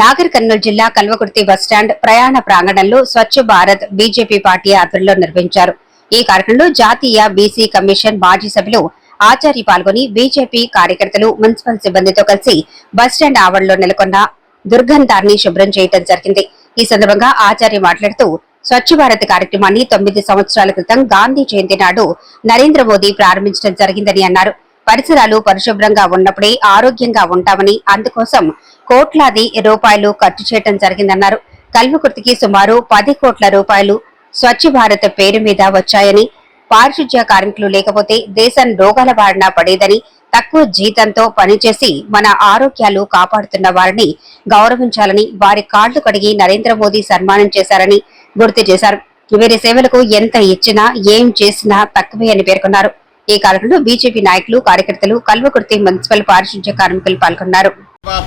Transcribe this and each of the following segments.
నాగర్ కర్నూలు జిల్లా కల్వకుర్తి బస్టాండ్ ప్రయాణ ప్రాంగణంలో స్వచ్ఛ భారత్ బీజేపీ పార్టీ ఆధ్వర్యంలో నిర్వహించారు. ఈ కార్యక్రమంలో జాతీయ బీసీ కమిషన్ మాజీ సభ్యులు ఆచార్య పాల్గొని బీజేపీ కార్యకర్తలు మున్సిపల్ సిబ్బందితో కలిసి బస్టాండ్ ఆవరణలో నెలకొన్న దుర్గంధాన్ని శుభ్రం చేయడం జరిగింది. ఈ సందర్భంగా ఆచార్య మాట్లాడుతూ స్వచ్ఛ భారత్ కార్యక్రమాన్ని తొమ్మిది సంవత్సరాల క్రితం గాంధీ జయంతి నాడు నరేంద్ర మోదీ ప్రారంభించడం జరిగిందని అన్నారు. పరిసరాలు పరిశుభ్రంగా ఉన్నప్పుడే ఆరోగ్యంగా ఉంటామని అందుకోసం కోట్లాది రూపాయలు ఖర్చు చేయడం జరిగిందన్నారు. కల్వకుర్తికి సుమారు పది కోట్ల రూపాయలు స్వచ్ఛ భారత్ పేరు మీద వచ్చాయని పారిశుధ్య కార్మికులు లేకపోతే దేశం రోగాల బారిన పడేదని తక్కువ జీతంతో పనిచేసి మన ఆరోగ్యాలు కాపాడుతున్న వారిని గౌరవించాలని వారి కాళ్ళు కడిగి నరేంద్ర మోదీ సన్మానం చేశారని గుర్తు చేశారు. వీరి సేవలకు ఎంత ఇచ్చినా ఏం చేసినా తక్కువే అని పేర్కొన్నారు. ఈ కార్యక్రమంలో బీజేపీ నాయకులు కార్యకర్తలు కల్వకుర్తి మున్సిపల్ పారిశుధ్య కార్మికులు పాల్గొన్నారు.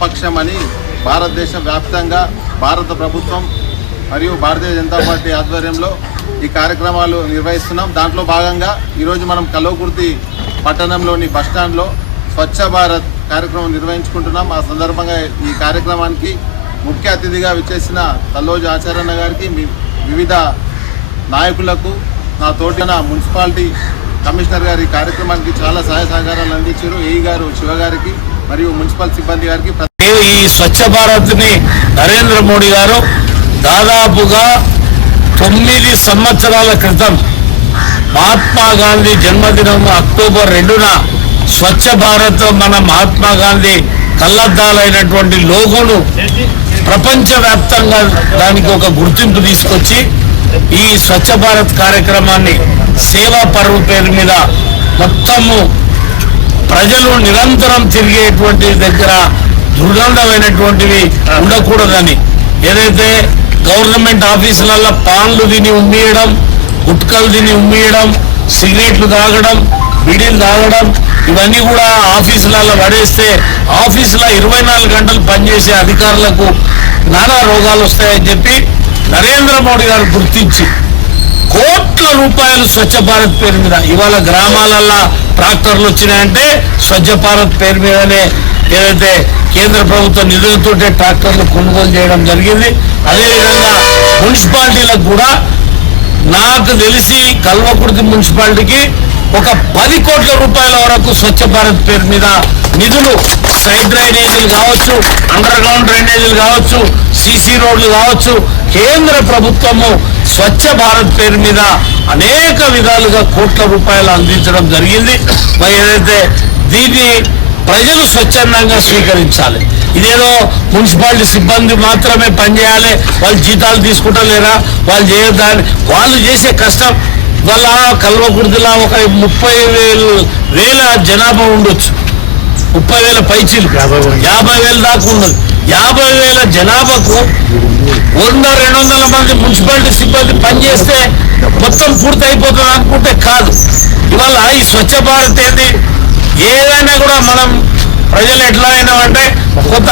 పక్షం భారతదేశ వ్యాప్తంగా భారత ప్రభుత్వం మరియు భారతీయ జనతా పార్టీ ఆధ్వర్యంలో ఈ కార్యక్రమాలు నిర్వహిస్తున్నాం. దాంట్లో భాగంగా ఈరోజు మనం కల్వకుర్తి పట్టణంలోని బస్టాండ్లో స్వచ్ఛ భారత్ కార్యక్రమం నిర్వహించుకుంటున్నాం. ఆ సందర్భంగా ఈ కార్యక్రమానికి ముఖ్య అతిథిగా విచ్చేసిన తల్లోజు ఆచార్యన్న గారికి వివిధ నాయకులకు నా తోటిన మున్సిపాలిటీ కమిషనర్ గారి ఈ కార్యక్రమానికి చాలా సహాయ సహకారాలు అందించారు. ఏఈ గారు శివ గారికి మరియు మున్సిపల్ సిబ్బంది గారికి ఈ స్వచ్ఛ భారత్ని నరేంద్ర మోడీ గారు దాదాపుగా తొమ్మిది సంవత్సరాల క్రితం మహాత్మా గాంధీ జన్మదినం అక్టోబర్ రెండున స్వచ్ఛ భారత్ మన మహాత్మా గాంధీ కళ్ళద్దాలైనటువంటి లోగోను ప్రపంచవ్యాప్తంగా దానికి ఒక గుర్తింపు తీసుకొచ్చి ఈ స్వచ్ఛ భారత్ కార్యక్రమాన్ని సేవా పరువు పేరు మీద మొత్తము ప్రజలు నిరంతరం తిరిగేటువంటి దగ్గర దుర్గంధమైనటువంటివి ఉండకూడదని. ఏదైతే గవర్నమెంట్ ఆఫీసులలో పాన్లు తిని ఉమ్మేయడం గుట్కలు తిని ఉమ్మేయడం సిగరెట్లు తాగడం బిడీలు తాగడం ఇవన్నీ కూడా ఆఫీసులలో పడేస్తే ఆఫీసులో ఇరవై నాలుగు గంటలు పనిచేసే అధికారులకు నానా రోగాలు వస్తాయని చెప్పి నరేంద్ర మోడీ గారు గుర్తించి కోట్ల రూపాయలు స్వచ్ఛ భారత్ పేరు మీద. ఇవాళ గ్రామాలల్లో ట్రాక్టర్లు వచ్చినాయంటే స్వచ్ఛ భారత్ పేరు మీదనే ఏదైతే కేంద్ర ప్రభుత్వం నిధులతో ట్రాక్టర్లు కొనుగోలు చేయడం జరిగింది. అదేవిధంగా మున్సిపాలిటీలకు కూడా నాకు తెలిసి కల్వకుర్తి మున్సిపాలిటీకి ఒక పది కోట్ల రూపాయల వరకు స్వచ్ఛ భారత్ పేరు మీద నిధులు సైడ్ డ్రైనేజీలు కావచ్చు అండర్ గ్రౌండ్ డ్రైనేజీలు కావచ్చు సీసీ రోడ్లు కావచ్చు కేంద్ర ప్రభుత్వము స్వచ్ఛ భారత్ పేరు మీద అనేక విధాలుగా కోట్ల రూపాయలు అందించడం జరిగింది. మరి ఏదైతే దీన్ని ప్రజలు స్వచ్ఛందంగా స్వీకరించాలి ఇదేదో మున్సిపాలిటీ సిబ్బంది మాత్రమే పనిచేయాలి వాళ్ళు జీతాలు తీసుకుంటలేరా వాళ్ళు చేయొద్దని వాళ్ళు చేసే కష్టం వల్ల కల్వకుర్తిలా ఒక ముప్పై వేలు వేల జనాభా ఉండొచ్చు. ముప్పై వేల పైచీలు. యాభై వేల దాకా ఉండదు యాభై వేల జనాభాకు వంద రెండు వందల మంది మున్సిపాలిటీ సిబ్బంది పనిచేస్తే మొత్తం పూర్తి అయిపోతుంది అనుకుంటే కాదు. ఇవాళ ఈ స్వచ్ఛ భారత్ ఏంది? ఏదైనా కూడా మనం ప్రజలు ఎట్లా అయినా అంటే కొంత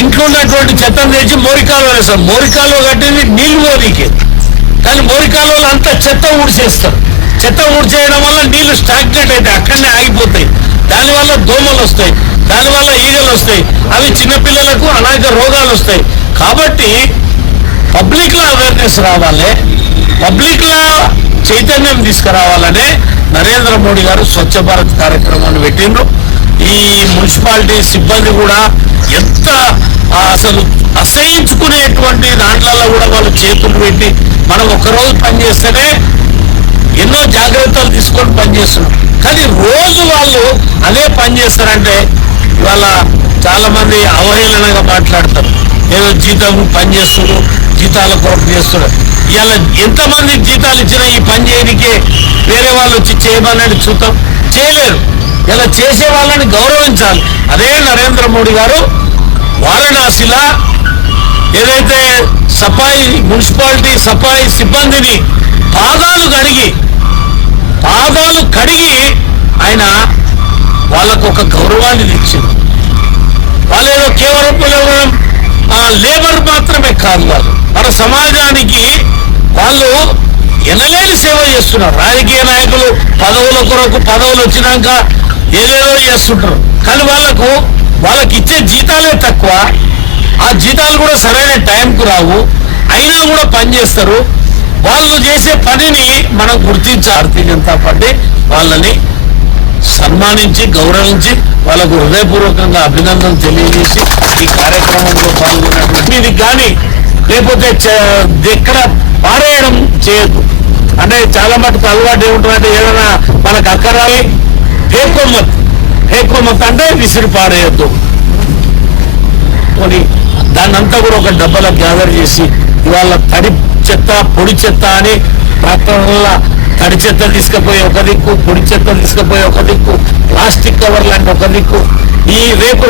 ఇంట్లో ఉన్నటువంటి చెత్తను తెచ్చి మోరికాలు వేస్తాం మోరికాలు కట్టింది నీళ్ళు పోనీకే. కానీ మోరికాలలో అంతా చెత్త ఊడిసేస్తారు చెత్త ఊడ్చేయడం వల్ల నీళ్ళు స్టాగ్నెట్ అయితే అక్కడనే ఆగిపోతాయి. దానివల్ల దోమలు వస్తాయి. దానివల్ల ఈగలు వస్తాయి. అవి చిన్నపిల్లలకు అనేక రోగాలు వస్తాయి. కాబట్టి పబ్లిక్లో అవేర్నెస్ రావాలి. పబ్లిక్లో చైతన్యం తీసుకురావాలనే నరేంద్ర మోడీ గారు స్వచ్ఛ భారత్ కార్యక్రమాన్ని పెట్టిండ్రు. ఈ మున్సిపాలిటీ సిబ్బంది కూడా ఎంత అసలు అసహించుకునేటువంటి దాంట్లలో కూడా వాళ్ళు చేతులు పెట్టి మనం ఒకరోజు పనిచేస్తేనే ఎన్నో జాగ్రత్తలు తీసుకొని పనిచేస్తున్నాం కానీ రోజు వాళ్ళు అదే పని చేస్తారంటే ఇవాళ చాలామంది అవహేళనగా మాట్లాడతారు. ఏదో జీతం పని చేస్తున్నారు జీతాల కొరకు చేస్తున్నారు ఇలా ఎంతమంది జీతాలు ఇచ్చినా ఈ పని చేయనికే వేరే వాళ్ళు వచ్చి చేయమని చూద్దాం. చేయలేరు. ఇలా చేసే వాళ్ళని గౌరవించాలి. అదే నరేంద్ర మోడీ గారు వారణాసిలా ఏదైతే సఫాయి మున్సిపాలిటీ సఫాయి సిబ్బందిని పాదాలు కడిగి పాదాలు కడిగి ఆయన వాళ్ళకు ఒక గౌరవాన్ని తెచ్చింది వాళ్ళు ఏదో కేవలం లేబర్ మాత్రమే కాదు వాళ్ళు మన సమాజానికి వాళ్ళు ఎనలేని సేవ చేస్తున్నారు. రాజకీయ నాయకులు పదవుల కొరకు పదవులు వచ్చినాక ఏదేదో చేస్తుంటారు. కానీ వాళ్ళకు వాళ్ళకి ఇచ్చే జీతాలే తక్కువ. ఆ జీతాలు కూడా సరైన టైంకు రావు. అయినా కూడా పని చేస్తారు. వాళ్ళు చేసే పనిని మనం గుర్తించాలి. జనతా పార్టీ వాళ్ళని సన్మానించి గౌరవించి వాళ్ళకు హృదయపూర్వకంగా అభినందన తెలియజేసి ఈ కార్యక్రమంలో పాల్గొన్నటువంటి ఇది కానీ లేకపోతే ఎక్కడ పారేయడం చేయొద్దు. అంటే చాలా మటుకు అలవాటు ఏముంటుందంటే ఏదైనా మనకు అక్కరాలి హేకోమత్ హేకోమత్ అంటే విసిరి పారేయద్దు. కొని దాన్నంతా కూడా ఒక డబ్బాలో గ్యాదర్ చేసి ఇవాళ తడి చెత్త పొడి చెత్త అని ట్రాక్టర్ తడి చెత్త తీసుకుపోయి ఒక దిక్కు పొడి చెత్త తీసుకుపోయి ఒక దిక్కు ప్లాస్టిక్ కవర్ లాంటి ఒక దిక్కు. ఈ రేపు